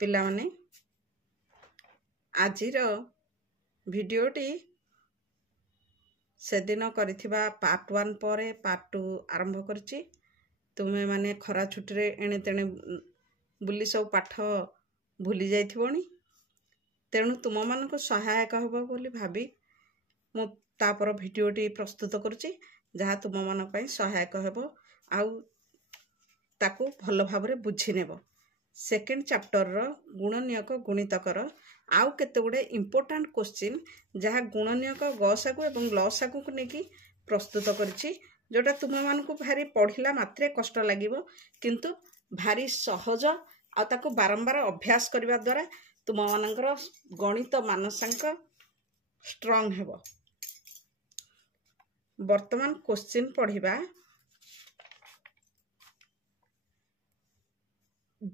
ପିଲାମାନେ ଆଜିର ଭିଡ଼ିଓଟି ସେଦିନ କରିଥିବା ପାର୍ଟ 1 ପରେ ପାର୍ଟ 2 ଆରମ୍ଭ କରିଛି। ତୁମେ ମାନେ ଖରା ଛୁଟିରେ ଏଣେ ତେଣେ ବୁଲି ସବୁ ପାଠ ଭୁଲି ଯାଇଥିବଣି, ତେଣୁ ତୁମମାନଙ୍କୁ ସହାୟକ ହେବ ବୋଲି ଭାବି ମୁଁ ତାପର ଭିଡ଼ିଓଟି ପ୍ରସ୍ତୁତ କରୁଛି, ଯାହା ତୁମମାନଙ୍କ ପାଇଁ ସହାୟକ ହେବ ଆଉ ତାକୁ ଭଲ ଭାବରେ ବୁଝି ନେବ। ସେକେଣ୍ଡ ଚାପ୍ଟରର ଗୁଣନୀୟକ ଗୁଣିତକର ଆଉ କେତେଗୁଡ଼େ ଇମ୍ପୋର୍ଟାଣ୍ଟ କ୍ୱେଶ୍ଚିନ୍ ଯାହା ଗୁଣନୀୟକ ଗସାଗୁ ଏବଂ ଲସାଗୁକୁ ନେଇକି ପ୍ରସ୍ତୁତ କରିଛି, ଯେଉଁଟା ତୁମମାନଙ୍କୁ ଭାରି ପଢ଼ିଲା ମାତ୍ରେ କଷ୍ଟ ଲାଗିବ, କିନ୍ତୁ ଭାରି ସହଜ ଆଉ ତାକୁ ବାରମ୍ବାର ଅଭ୍ୟାସ କରିବା ଦ୍ୱାରା ତୁମମାନଙ୍କର ଗଣିତ ମାନସାଙ୍କ ଷ୍ଟ୍ରଙ୍ଗ ହେବ। ବର୍ତ୍ତମାନ କ୍ୱେଶ୍ଚିନ୍ ପଢ଼ିବା।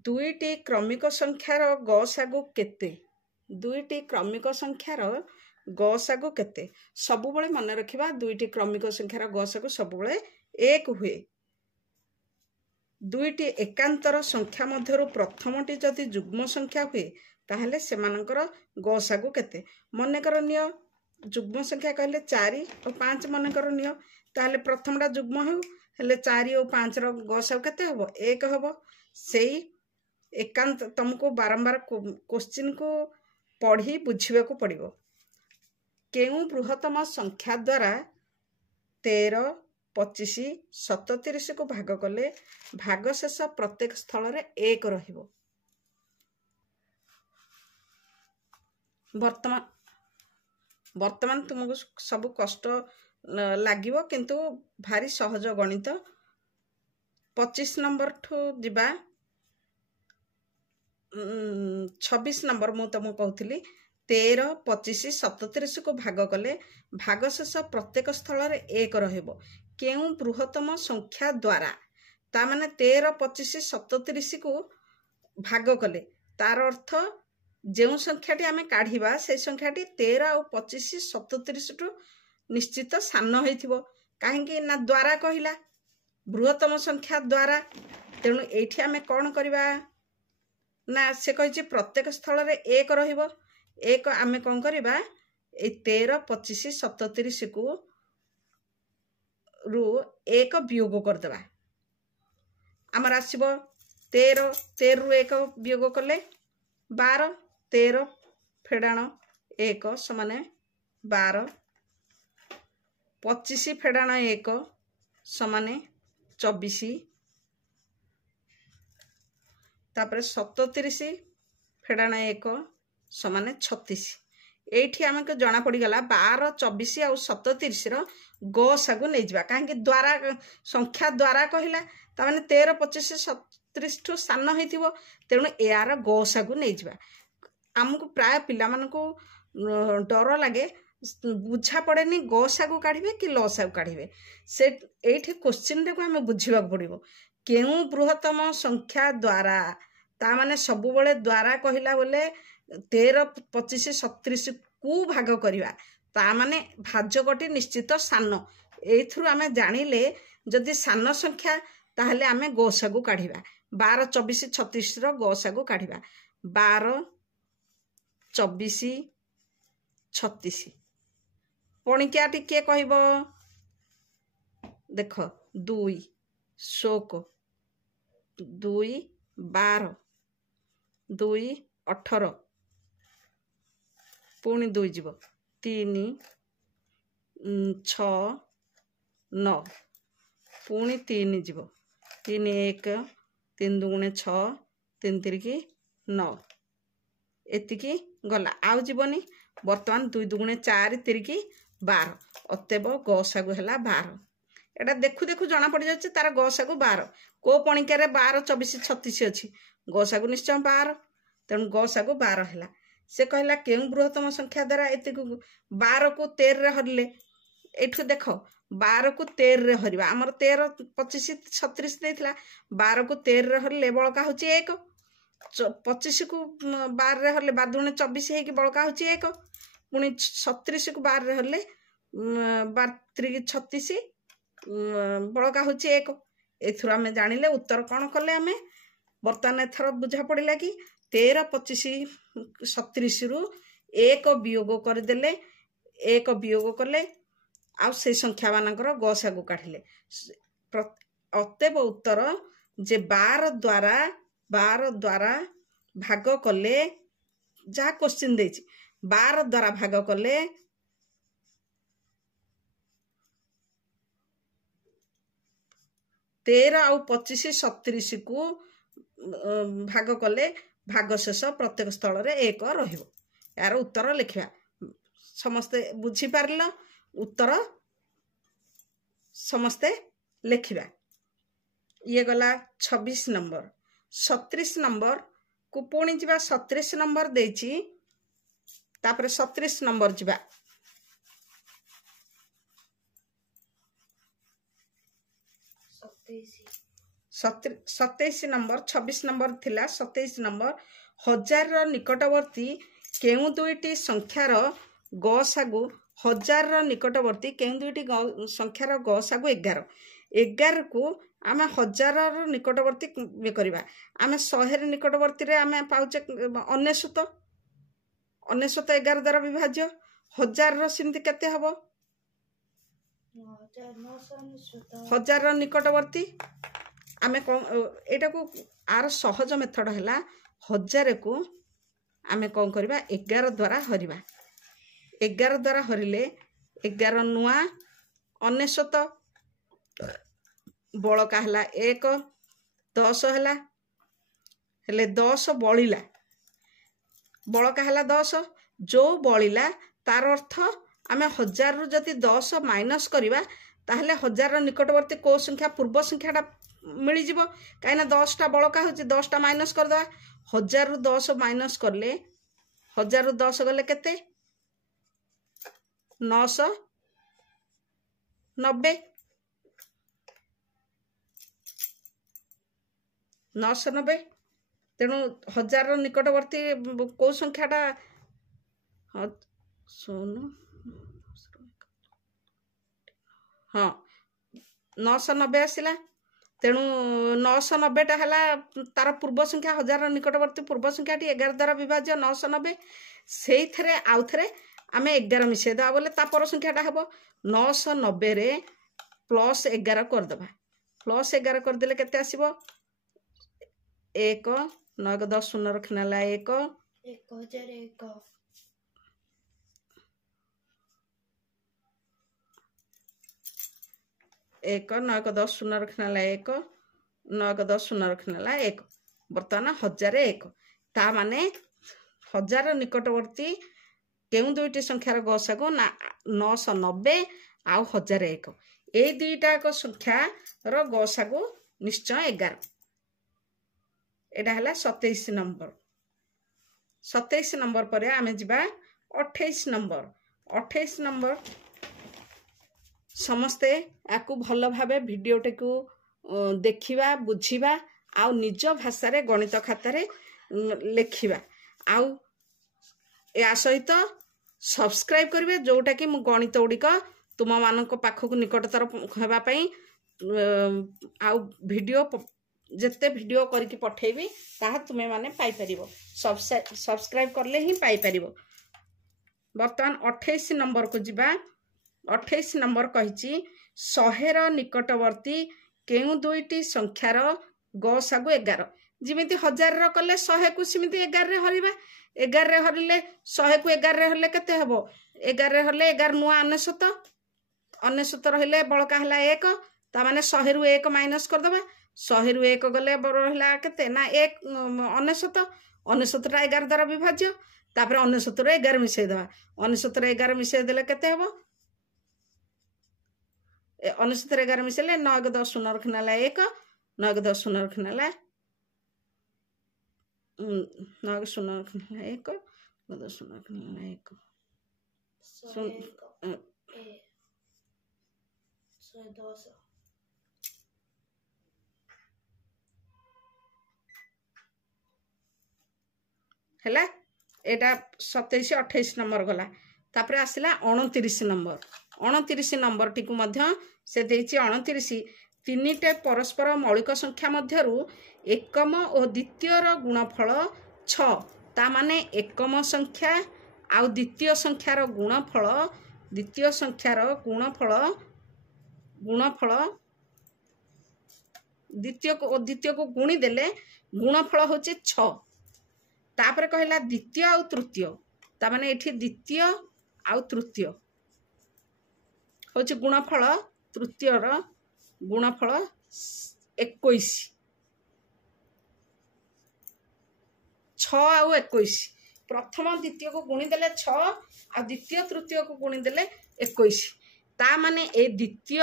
ଦୁଇଟି କ୍ରମିକ ସଂଖ୍ୟାର ଗସାଗୁ କେତେ? ଦୁଇଟି କ୍ରମିକ ସଂଖ୍ୟାର ଗସାଗୁ କେତେ? ସବୁବେଳେ ମନେ ରଖିବା, ଦୁଇଟି କ୍ରମିକ ସଂଖ୍ୟାର ଗସାଗୁ ସବୁବେଳେ 1 ହୁଏ। ଦୁଇଟି ଏକାନ୍ତର ସଂଖ୍ୟା ମଧ୍ୟରୁ ପ୍ରଥମଟି ଯଦି ଯୁଗ୍ମ ସଂଖ୍ୟା ହୁଏ, ତାହେଲେ ସେମାନଙ୍କର ଗସାଗୁ କେତେ? ମନେକର ନିଅ, ଯୁଗ୍ମ ସଂଖ୍ୟା କହିଲେ 4 ଆଉ 5 ମନେକର ନିଅ, ତାହେଲେ ପ୍ରଥମଟା ଯୁଗ୍ମ ହେଲେ 4 ଆଉ 5ର ଗସାଗୁ କେତେ ହେବ? 1 ହେବ। ସେଇ ଏକାନ୍ତ ତମକୁ ବାରମ୍ବାର କ୍ୱେଶ୍ଚିନ୍କୁ ପଢ଼ି ବୁଝିବାକୁ ପଡ଼ିବ। କେଉଁ ବୃହତ୍ତମ ସଂଖ୍ୟା ଦ୍ୱାରା 13, 25, 37କୁ ଭାଗ କଲେ ଭାଗଶେଷ ପ୍ରତ୍ୟେକ ସ୍ଥଳରେ 1 ରହିବ? ବର୍ତ୍ତମାନ ତୁମକୁ ସବୁ କଷ୍ଟ ଲାଗିବ, କିନ୍ତୁ ଭାରି ସହଜ ଗଣିତ। 25 ନମ୍ବରଠୁ ଯିବା। 26 ନମ୍ବର ମୁଁ ତୁମକୁ କହୁଥିଲି, 13, 25, 37କୁ ଭାଗ କଲେ ଭାଗଶେଷ ପ୍ରତ୍ୟେକ ସ୍ଥଳରେ 1 ରହିବ। କେଉଁ ବୃହତ୍ତମ ସଂଖ୍ୟା ଦ୍ୱାରା? ତା ମାନେ 13, 25, 37କୁ ଭାଗ କଲେ, ତାର ଅର୍ଥ ଯେଉଁ ସଂଖ୍ୟାଟି ଆମେ କାଢ଼ିବା সেই ସଂଖ୍ୟାଟି 13 ଆଉ 25, 37ଠୁ ନିଶ୍ଚିତ ସାନ ହେଇଥିବ। କାହିଁକି ନା ଦ୍ୱାରା କହିଲା, ବୃହତ୍ତମ ସଂଖ୍ୟା ଦ୍ୱାରା। ତେଣୁ ଏଇଠି ଆମେ କ'ଣ କରିବା ନା, ସେ କହିଛି ପ୍ରତ୍ୟେକ ସ୍ଥଳରେ 1 ରହିବ। 1 ଆମେ କ'ଣ କରିବା, ଏଇ 13, 25, 37କୁ ରୁ 1 ବିୟୋଗ କରିଦେବା। ଆମର ଆସିବ 13, 13ରୁ 1 ବିୟୋଗ କଲେ 12, 13 ଫେଡ଼ାଣ 1 ସମାନେ 12, 25 ଫେଡ଼ାଣ 1 ସମାନେ 24, ତାପରେ 37 ଫେଡ଼ାଣ 1 ସମାନେ 36। ଏଇଠି ଆମକୁ ଜଣା ପଡ଼ିଗଲା 12, 24 ଆଉ 37ର ଗସାଗୁ ନେଇଯିବା। କାହିଁକି? ଦ୍ୱାରା ସଂଖ୍ୟା ଦ୍ୱାରା କହିଲା, ତାମାନେ 13, 25, 37ଠୁ ସାନ ହେଇଥିବ, ତେଣୁ ଏହାର ଗସାଗୁ ନେଇଯିବା। ଆମକୁ ପ୍ରାୟ ପିଲାମାନଙ୍କୁ ଡର ଲାଗେ, ବୁଝା ପଡ଼େନି ଗସାଗୁ କାଢ଼ିବେ କି ଲସାଗୁ କାଢ଼ିବେ। ସେ ଏଇଠି କ୍ୱେଶ୍ଚିନ୍ଟାକୁ ଆମେ ବୁଝିବାକୁ ପଡ଼ିବ। କେଉଁ ବୃହତ୍ତମ ସଂଖ୍ୟା ଦ୍ୱାରା? ତା ମାନେ ସବୁବେଳେ ଦ୍ୱାରା କହିଲା ବୋଲେ 13, 25, 37କୁ ଭାଗ କରିବା, ତା ମାନେ ଭାଜକଟି ନିଶ୍ଚିତ ସାନ। ଏଇଥିରୁ ଆମେ ଜାଣିଲେ ଯଦି ସାନ ସଂଖ୍ୟା, ତାହେଲେ ଆମେ ଗସାଗୁ କାଢ଼ିବା। 12, 24, 36ର ଗସାଗୁ କାଢ଼ିବା। 12, 24, 36। ପଣିକିଆଟି କିଏ କହିବ? ଦେଖ, 2 ଶୋକ, 2 12, 2 18, ପୁଣି 2 ଯିବ, 3 6 9, ପୁଣି 3 ଯିବ, 3 1, 3 2 6, 3 3 9, ଏତିକି ଗଲା, ଆଉ ଯିବନି। ବର୍ତ୍ତମାନ 2 2 4, 3 12, ଅତଏବ ଗସାଗୁ ହେଲା 12। ଏଇଟା ଦେଖୁ ଦେଖୁ ଜଣା ପଡ଼ିଯାଉଛି ତାର ଗସାଗୁ 12। କେଉଁ ପଣିକିଆରେ 12, 24, 36 ଅଛି? ଗସାଗୁ ନିଶ୍ଚୟ 12, ତେଣୁ ଗସାଗୁ 12 ହେଲା। ସେ କହିଲା କେଉଁ ବୃହତ୍ତମ ସଂଖ୍ୟା ଦ୍ୱାରା ଏତିକି 12କୁ 13ରେ ହରିଲେ, ଏଇଠୁ ଦେଖ 12କୁ 13ରେ ହରିବା। ଆମର 13, 25, 36 ଦେଇଥିଲା, 12କୁ 13ରେ ହରିଲେ ବଳକା ହେଉଛି 1। 25କୁ 12ରେ ହରିଲେ 12 ଦୁଗୁଣେ 24 ହେଇକି ବଳକା ହେଉଛି 1। ପୁଣି 37କୁ 12ରେ ହରିଲେ 12 36 ବଳକା ହେଉଛି 1। ଏଥିରୁ ଆମେ ଜାଣିଲେ ଉତ୍ତର କ'ଣ କଲେ ଆମେ। ବର୍ତ୍ତମାନ ଏଥର ବୁଝା ପଡ଼ିଲା କି 13 25 37 रु 1 वियोग करदेले 1 वियोग कले आउ से संख्या मानकर गसागु काढिले अतएव उत्तर जे 12 द्वारा भाग कले जहाँ क्वेश्चन देछि 12 द्वारा भाग कले 13 आउ 25 37 को भाग कले भागशेष प्रत्येक स्थल रे 1 रहिबो। यार उत्तर लिखिबा समस्ते बुझी पारल उत्तर समस्ते लिखिबा। ये गला 26 नंबर 37 नंबर को पुणी जिबा 37 नंबर देछि तापर 37 नंबर जिबा 27 नंबर 26 नंबर थिला 27 नंबर 1000 रो निकटवर्ती केउ दुईटी संख्यार गसागु 1000 रो निकटवर्ती केउ दुईटी संख्यार गसागु 11 11 को आमे 1000 रो निकटवर्ती करबा आमे 100 रो निकटवर्ती रे आमे पाउचे 99 11 द्वारा विभाज्य 1000 रो सिमती केते हबो 1000 रो निकटवर्ती आमे एटा को आर सहज मेथड हैला 1000 को आमे कोन करबा 11 द्वारा हरिबा 11 द्वारा हरिले 11 नुआ 99 बळका हला 1 10 हला हेले 10 बळिला बळका हला 10 जो बळिला तार अर्थ आमे 1000 रु जति 10 माइनस करिबा ताहले 1000 रो निकटवर्ती को संख्या पूर्व संख्याटा मिली जिवो काइना 10 टा बळका होची 10 टा माइनस कर दवा 1000 रु 10 माइनस करले 1000 रु 10 गले केते 990 तेणु 1000 रो निकटवर्ती को संख्याटा सुनो हाँ 990 आसिला तेणु 990 टा हला तार पूर्व संख्या 1000 निकटवर्ती पूर्व संख्या 11 द्वारा विभाज्य 990 से आउ थे आम 11 मिसे देवा बोले तापर संख्याटा हम 990 रे प्लस 11 करदे प्लस 11 करदे केते आसीबो 1 9 10 शून्य रखनाला 1 1001 1 9 10 शून्य रखनाला 1 9 10 शून्य रखनाला 1 बर्तमान 1001 ता माने 1000 निकटवर्ती केउ दुईटी संख्यार गसागु 990 आउ 1001 ए दुईटा को संख्या रो गसागु निश्चय 11 एटा हला 27 नंबर परे आमे जिबा 28 नंबर समस्ते याकू भल भावे वीडियो टेकू देखिबा बुझिबा आउ निज भाषा रे गणित खाता रे लेखिबा आउ या सहित सब्सक्राइब करिवे जोटा कि मु गणित उडिक तुम मानक पाखक निकटतर हेबा पई आउ वीडियो जेते वीडियो करके पठेबी ताहा तुमे माने पाई परिबो सब्सक्राइब करले ही पाई परिबो। वर्तमान 28 नंबर को जिबा 28 नंबर कहिची 100 रो निकटवर्ती केउ दुईटी संख्यार गसागु 11 जिमिति 1000 रो कले 100 को सिमिति 11 रे हरिबा 11 रे हरिले 100 को 11 रे हरले केते हबो 11 रे हरले 11 नुआ 99 रहले बळका हला 1 ता माने 100 रु 1 माइनस कर दबा 100 रु 1 गले रहला केते ना 1 99 टा 11 द्वारा विभाज्य तापर 99 रे 11 मिसै दबा 99 रे 11 मिसै देले केते हबो 99 रे 11 मिसैले 9 10 शून्य रखनाला 1 9 10 शून्य रखनाला 9 शून्य रखनाला 1 9 10 शून्य रखनाला 1 110 हैला एटा 27 28 नंबर गला तापर आसिला 29 नंबर टिकु मध्य से देछि 29 तीनिटे परस्पर मौलिक संख्या मध्यरु एकम और द्वितीय रो गुणफल 6 ता माने एकम संख्या आउ द्वितीय संख्यार गुणफल द्वितीय संख्यार गुणफल द्वितीय को गुणी देले गुणफल होचे 6 तापर कहला द्वितीय आउ तृतीय ता माने एठी द्वितीय आउ तृतीय होचे गुणफल तृतीय रो गुणफल 21 6 आउ 21 प्रथम द्वितीय को गुणी देले 6 आ द्वितीय तृतीय को गुणी देले 21 ता माने ए द्वितीय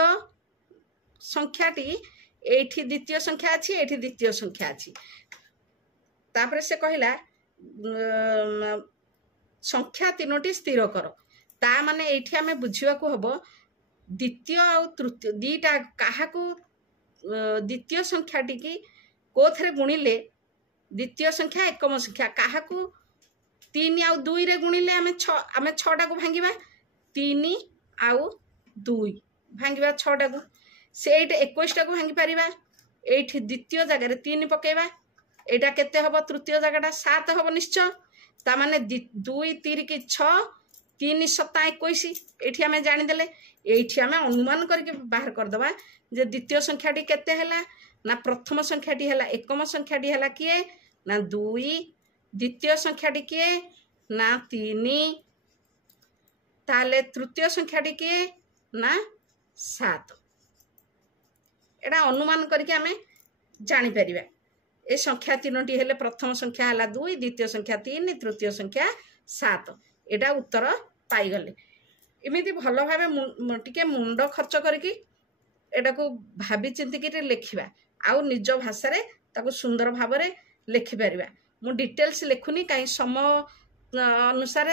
संख्याटी एठी द्वितीय संख्या अछि एठी द्वितीय संख्या अछि तापर से कहला संख्या तीनोटी स्थिर कर ता माने एठी हमें बुझिवा को हबो द्वितीय आउ तृतीय दीटा काहा को द्वितीय संख्याटी की कोथरे गुणिले द्वितीय संख्या एकम संख्या काहा को 3 आउ 2 रे गुणिले आमे 6 टा को भांगिबा 3 आउ 2 भांगिबा 6 टा को सेठ 21 टा को भांगी परिबा एठी द्वितीय जगह रे 3 पकेबा एटा केते हबो तृतीय जगहटा 7 हबो निश्चय ता माने 2 3 की 6 3 7 21 एठी हमें जानि देले एठी हमें अनुमान करके बाहर कर दबा जे द्वितीय संख्याटी केते हला ना प्रथम संख्याटी हला एकम संख्याटी हला किए ना 2 द्वितीय संख्याटी किए ना 3 ताले तृतीय संख्याटी किए ना 7 एटा अनुमान करके हमें जानि परिबा ए संख्या तीनोटी हेले प्रथम संख्या हला 2 द्वितीय संख्या 3 तृतीय संख्या 7 एटा उत्तर पाई गले इमिति भलो भाबे टिके मुंड खर्च करके एटा को भाबी चिंती के लिखिबा आउ निज भाषा रे ताको सुंदर भाव रे लिखि परिबा मु डिटेल्स लिखुनी काई समय अनुसार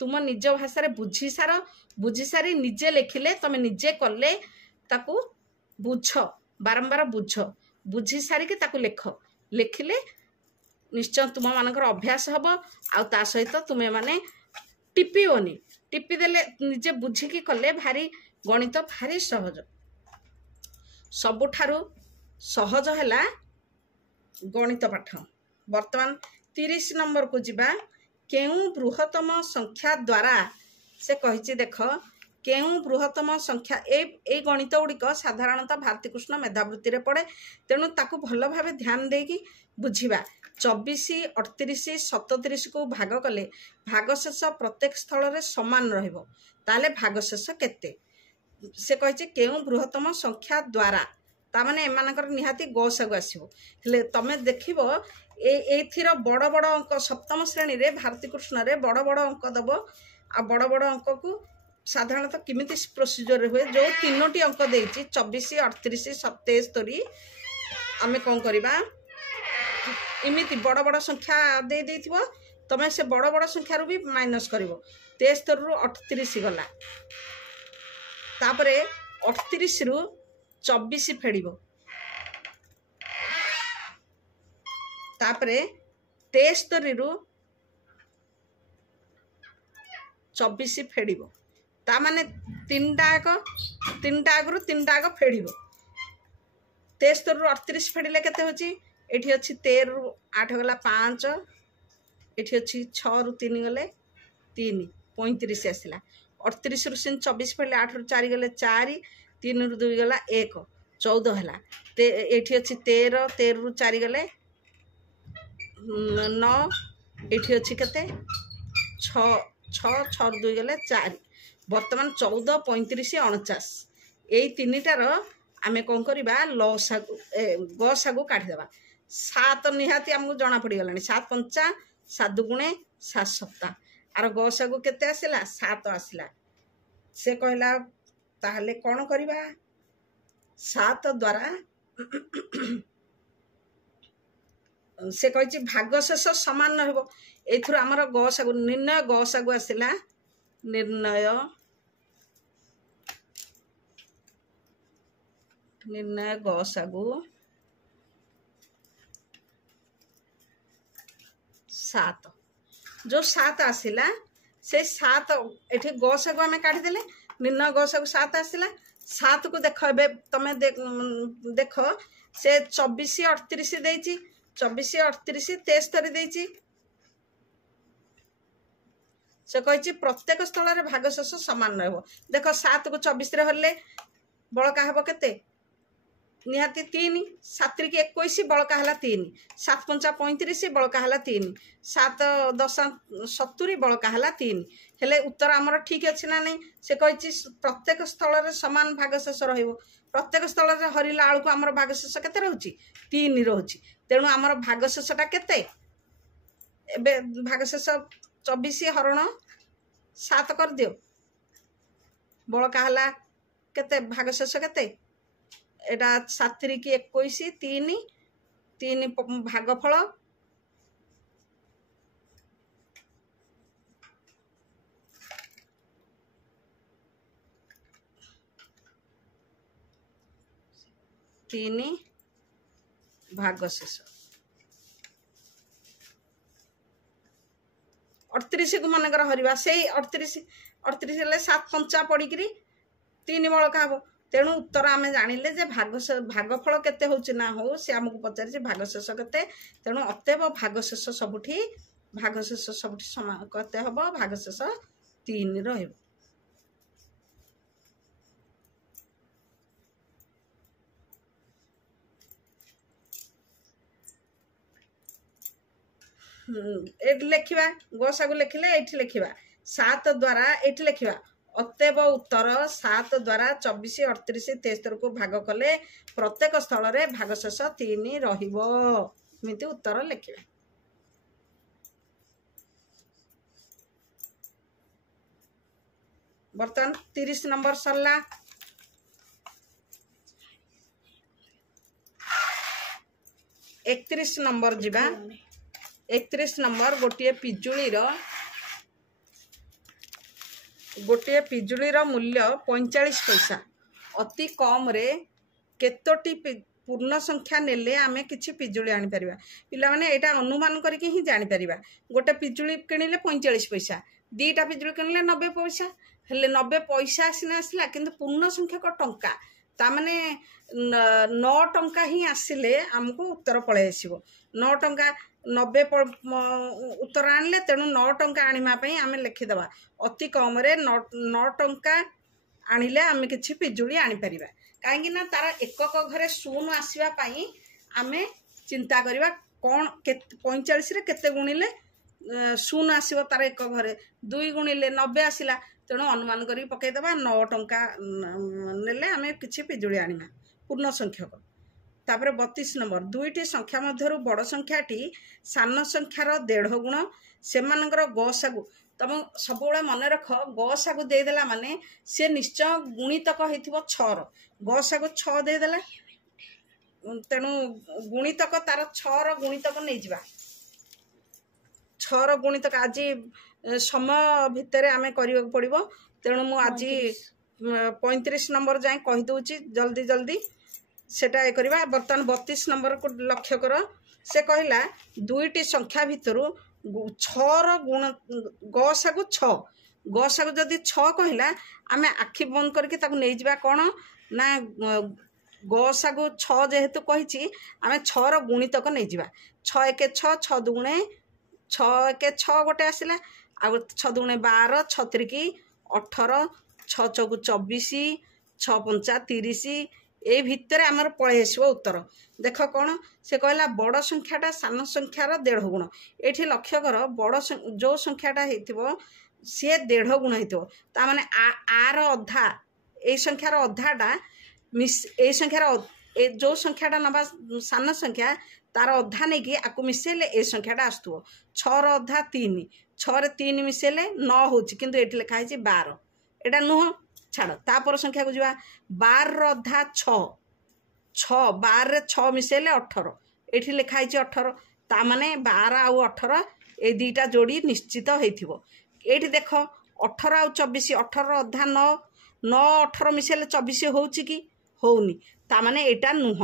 तुम निज भाषा रे बुझी सारी निजे लिखिले तमे निजे कले ताको बुझ बारंबार बुझी सारी के ताको लिखिले निश्चय तुम मानकर अभ्यास हबो आ ता सहित तुमे माने टिपिओनी टिपि देले निजे बुझिकी कले भारी गणित भारी सहज सबुठारु सहज हैला गणित पाठ वर्तमान 30 नंबर को जिबा केउ बृहत्तम संख्या द्वारा से कहिछि देख केउ बृहत्तम संख्या ए गणित गुड़िक साधारणतः भारती कृष्ण मेधावृत्ति रे पड़े तेणु ताकू भल भाव ध्यान देकी बुझिबा 24 38 37 को भाग कले भागशेष प्रत्येक स्थल रे समान रहिबो ताले भागशेष केते से कहिछि केउ बृहत्तम संख्या द्वारा ता माने एमानकर निहाती गसागु आसीबो हेले तमे देखिबो एथिर बड़ बड़ अंक सप्तम श्रेणी रे भारती कृष्ण रे बड़ बड़ अंक दबो आ बड़ बड़ अंक को साधारणतः किमिति प्रोसीजर हुए जो तीनोटी अंक देछि 24 38 77 आमे कोन करिबा इमिति बड़ बड़ संख्या दे देथिबो तमे से बड़ बड़ संख्या रो भी माइनस करिवो 73 रु 38 गला तापरे 38 रु 24 फेडिबो तापरे 73 रु 24 फेडिबो ता माने तीनटा आगु तीनटा आग फेडिबो 73 रु 38 फेडिले केते होची एठी अछि 13 रु 8 गला 5 एठी अछि 6 रु 3 गले 3 35 आसिला 38 रु 24 फेडिले 8 रु 4 गले 4 3 रु 2 गला 1 14 हला एठी अछि 13 रु 4 गले 9 एठी अछि केते 6 6 रु 2 गले 4 वर्तमान 14 35 49 एई तीनिटार आमे कोन करिबा गसागु काढी देबा 7 निहाती हमकु जणा पड़ी गलानी 7 5 7 गुणे 7 7 आर गसागु केते आसिला 7 आसिला से कहला ताहले कोन करिबा 7 द्वारा से कहिछि भागशेष समान रहबो एथुर हमर गसागु निर्णय गसागु आसिला निर्णय गसागु 7 जो 7 आसिला से 7 एठी गसागु हमें काढी देले निर्णय गसागु 7 आसिला 7 को देख एबे तमे देख से 24 38 देछि 24 38 73 ଦେଇଛି। से कही प्रत्येक स्थल में भागशेष सामान रहा। देख 7 को 24 हेल्ले बड़का हम के निहाती 3 7 की 21 बड़का है 3 7 5 35 बड़का है 3 7 10 70 बड़का है 3 हेले उत्तर आमर ठीक अच्छे ना नहीं। से कही प्रत्येक स्थल में सामान भागशेष प्रत्येक स्थल में हरिला आलू को आमर भागशेष केते रोची 3 रोची। तेणु आमर भागशेषटा केते एबे भागशेष 24 हरण 7 कर दियो बड़का है केते भागशेष केते एटा 7 की 21 3 3 भागफल 3 भागशेष 38 को मनकर हरिवा से 38 हेल्ले 7 5 पड़ी 3 बड़का हम। तेणु उत्तर आम जानिले जे भागफल केते होची ना हो से आमको पचारे भागशेष केते। तेणु अतएव भागशेष सबुठी समान केते हम भागशेष 3 रहिबो। लिखा गोसा को लिखिले ये लिखा 7 द्वारा ये लिखा अतएव उत्तर 7 द्वारा 24 38 73 को भाग कले प्रत्येक स्थल में भागशेष 3 रहिबो। एमिति उत्तर लिखिबा। बर्तमान 30 नंबर सरला। 31 नंबर जीवा। 31 नंबर गोटे पिजुलीर मूल्य 45 पैसा। अति कम रे केतोटी पूर्ण संख्या नेले आमे किछि पिजुली आनी परिबा। पिला माने एटा अनुमान करके ही जानी परिबा। गोटे पिजुली किनिले 45 पैसा, दीटा पिजुली किनिले 90 पैसा। हेले 90 पैसा आसिना आसला किंतु पूर्ण संख्यक टंका ता माने 9 टंका ही आसिले हमको उत्तर पळे आसीबो। 9 टंका 90 उत्तर आणले तेणु 9 टंका आनिमा पई आमे लिखिदबा। अति कम रे 9 टंका आनिले आमे किछि पिजुली आनी परिबा। काहेकि ना तार एकक घरे शून्य आसीबा पई आमे चिंता करिबा कोन 45 रे केते गुणिले शून्य आसीबो तार एक घरे 2 गुणिले 90 आसिला। तेणु अनुमान करी पकई दबा 9 टंका नेले आमे किछि पिजुली आनिमा पूर्ण संख्यक। तापर 32 नंबर दुईटी संख्या मध्यरु बड़ संख्याटी सान संख्यार 1.5 गुण सेमानकर गसागु। तुम सब मन रख गसागु देदेला माने से निश्चय गुणितक होइथिबो 6 गसागु 6 देदेला। तेणु गुणितक तार 6 गुणितक नहीं जिबा। 6 गुणितक आज समय भितर आमे करियो पड़िबो। तेणु मु आज 35 नंबर जाए कहि दउची जल्दी जल्दी सेटा ए करबा। बर्तमान 32 नंबर को लक्ष्य कर। से कहला दुईटी संख्या भितर 6 गुण गसागु 6 गसागु जदि 6 कहला आमे आखि बंद करके ताकू नै जिबा कोन ना गसागु 6 जेहेतु कहिची आमे 6 गुणितक नै जिबा। 6 1 6 6 दुणे 6 1 6 गोटे आसिला आ 6 दुणे 12 6 3 18 6 चौकु 24 6 5 30 ए भितर आमर पळे आसीबो उत्तर। देख कौन से कहला बड़ संख्याटा सान संख्यार 1.5 गुण। एठी लक्ष्य कर बड़ जो संख्याटा हेतिबो सी 1.5 गुण हेतिबो ता माने आर अधा ए संख्यार अधाटा मिस ए संख्यार जो संख्याटा नबा सान संख्या तार अधा नहीं कि आकु मिसेले ए संख्याटा आस्तुबो। 6 रो अधा 3 6 रे 3 मिसेले 9 होची किंतु एठी लिखा है 12 एटा नुह छाड़। तापर संख्या को जीवा 12 रो अधा 6 12 रे 6 मिसेले 18 एठी लिखा है 18 ता माने 12 आउ 18 ए दीटा जोड़ी निश्चित हेथिबो। एठी देखो 18 आउ 24 18 रो अधा 9 9 18 मिसेले 24 होउची कि होउनी ता माने एटा नुह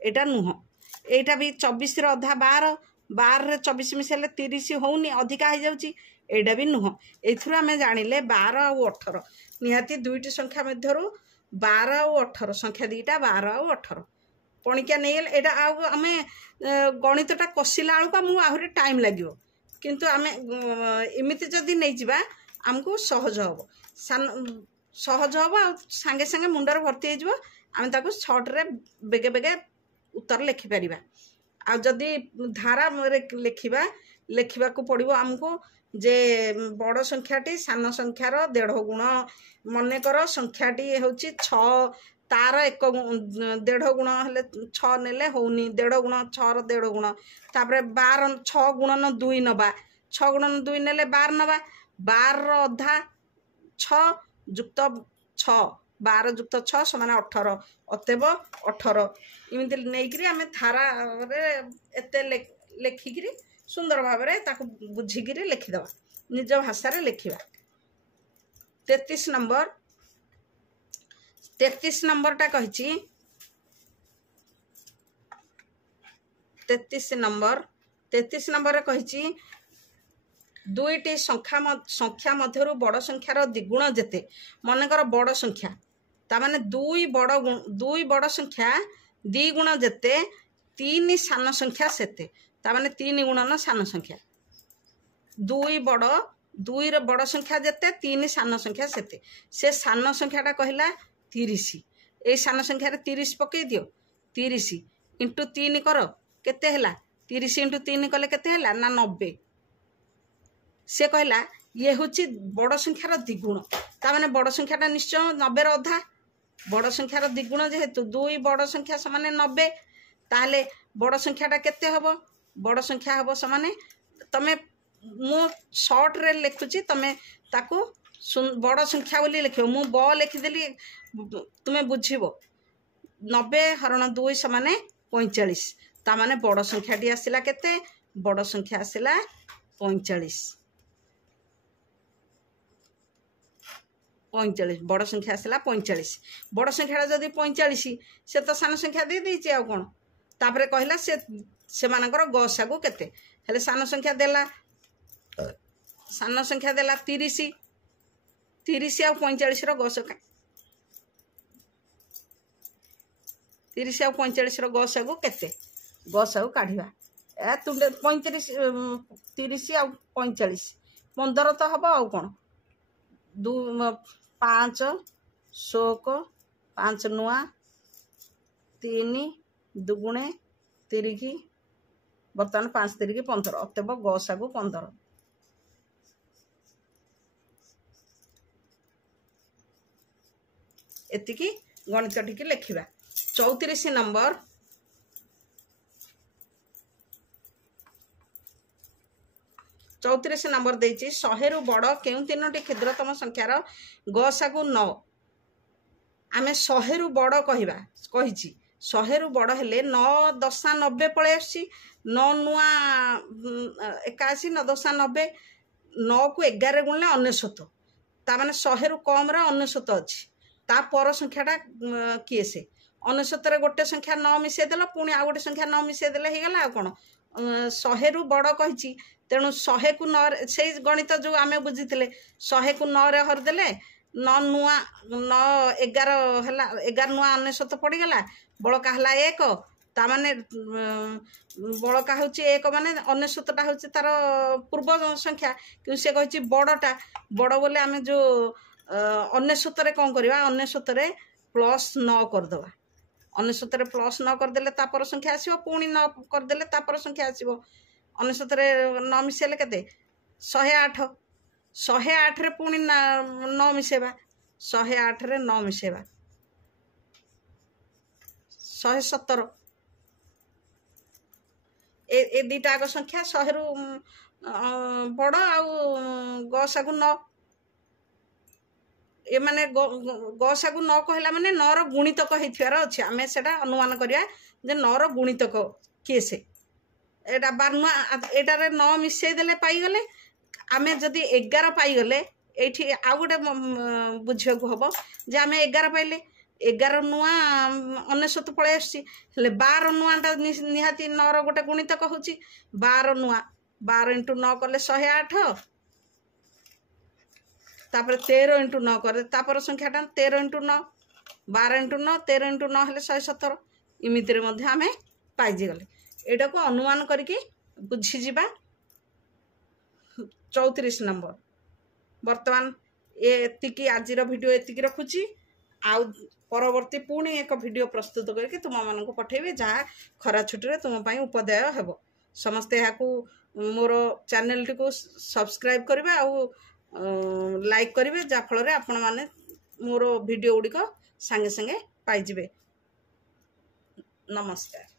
एटा भी 24 रो अधा 12 12 रे 24 मिसेले 30 होउनी अधिका हो जाउची एटा भी नुह। एथुरा आमे जानिले 12 आउ 18 निहाती दुईटी संख्या मध्यरु 12 आउ 18 संख्या दीटा 12 आउ 18 पणिकिया नहीं एटा आम गणितटा कषिला बेलू आमको आहरी टाइम लगे किंतु आम इमिति जदि नहीं जावा आमको सहज हम सहज हम आ सांगे सांगे मुंडर भर्ती हो आम ताको छटरे बेगे बेगे उत्तर लिखिपर आ जदि धारा लिखा लिखा पड़ो आमको जे बड़ संख्याटी सान संख्यार 1.5 गुण मनकर संख्याटी हूँ 6 तार 1.5 गुण हेले 6 नेले होनी 1.5 गुण 6 रो 1.5 गुण तापर 12 6 गुणन 2 नबा 6 गुणन 2 नेले 12 नबा 12 रो अधा 6 जुक्त 6 12 जुक्त 6 समान 18 अतएव 18 इमिति नहीं आम थारा एते लेखिकी सुंदर भाव में बुझिकी लिखिदवा निज भाषा लिखा 33 नंबर टा कही 33 नंबर कही दुईटी संख्या मध्यरु बड़ संख्यार द्विगुण जेते मनकर बड़ संख्या तामाने दुई बड़ संख्या द्विगुण जेते 3 सान संख्या सेते तामाने 3 गुणन सान संख्या दुई बड़ संख्या जेते 3 सान संख्या सेते से सान संख्याटा कहला 30 ए सान संख्यार 30 पकई दियो 30 इंटू 3 कर केते हला 30 इंटू 3 कले केते हला ना 90 से कहला ये हूँ बड़ संख्यार द्विगुण तामाने बड़ संख्याटा निश्चय 90 रो अधा बड़ संख्यार द्विगुण जेहेतु दुई बड़ संख्या समान 90 ताहले बड़ संख्याटा केते हबो बड़ संख्या हम समान तमें मु शॉर्ट रे लिखुची तमें ताकू बड़ संख्या बोली लिख मु ब लिखिदेली तुम्हें बुझीबो 90 हरण 2 समान 45 तामाने बड़ संख्याटी आसिला केते बड़ संख्या आसिला 45 बड़ संख्या आसिला 45 बड़ संख्या जदि 45 से तो सान संख्या दे देछि आ कोन तापरे कहला से मानकर गसागु केते हेले सान संख्या देला 30 30 आ 45 रो गस 30 आ 45 रो गसागु केते गसागु काढिबा ए तुंडे 35 30 आ 45 15 तो हबो आ कोन 5 16 5 नुआ 3 दुगुणे 30 बर्तमान 5 3 15 अतएव गसागु 15 एतिकी गणित टिकी लिखा 34 नंबर 34 नंबर देछि 100 रु बड़ केउ तीनोटी क्षुद्रतम संख्यार गसागु 9 आमे 100 रु बड़ कहबा कहिछि 100 रु बड़ हेले 9 10 90 पळे आसी 9 नुआ 81 9 10 90 9 को 11 गुणले 99 ता माने 100 रु कम रे 99 अछि ता पर संख्याटा किए से 99 रे गोटे संख्या 9 मिसे देला पुनी आ गोटे संख्या 9 मिसे देले हे गला आ कोन 100 रु बड़ कहिछि तेणु 100 को 9 से गणित जो आमे बुझीथिले 100 को 9 रे हर देले 9 नुआ 9 11 हला 11 नुआ 99 पड़ी गला बड़का हला 1 ता माने बड़का होची 1 माने 99 टा होची तार पूर्व संख्या कि से कहिची बड़टा बड़ बोले आमे जो 99 रे कोन करबा 99 रे प्लस 9 कर दवा 99 रे प्लस 9 कर देले तापर संख्या आसीबो पुनी 9 कर देले तापर संख्या आसीबो 99 रे 9 मिसेले केते 108 108 रे पुनी 9 मिसेबा 108 रे 9 मिसेबा 117 ए दीटा आग संख्या 100 रु बड़ आउ गसागु 9 ए माने गसागु 9 कहला माने 9 रो गुणितक हेथिवार अछि आमे सेटा अनुमान करिया जे 9 रो गुणितक के से एटा बारनुआ एटा रे 9 मिसै देले पाई गले आमे जदी 11 पाई गले एठी आ गोटे बुझियो को हबो जे आमे 11 पाइले 11 नुआ 99 पळे आसी हेले 12 नुआटा निहाती 9 रो गोटे गुणितक होची 12 नुआ 12 * 9 कले 108 तापर 13 * 9 करे तापर संख्याटा 13 * 9 12 * 9 13 * 9 हेले 117 इमितिरे मध्य आमे पाइजी गले एटा को अनुमान करके बुझी जिबा 34 नंबर वर्तमान एतिकी आजिर वीडियो एतिकी रखुची आउ परवर्ती पुणी एक वीडियो प्रस्तुत करके तुम मानक पठेबे जहाँ खरा छुट्टी रे तुम पई उपदेय हेबो समस्ते याकू मोर चैनल टी को सब्सक्राइब करिवे आउ लाइक करिवे जा फल रे आपण माने मोर वीडियो गुडी को संगे संगे पाई जिवे। नमस्कार।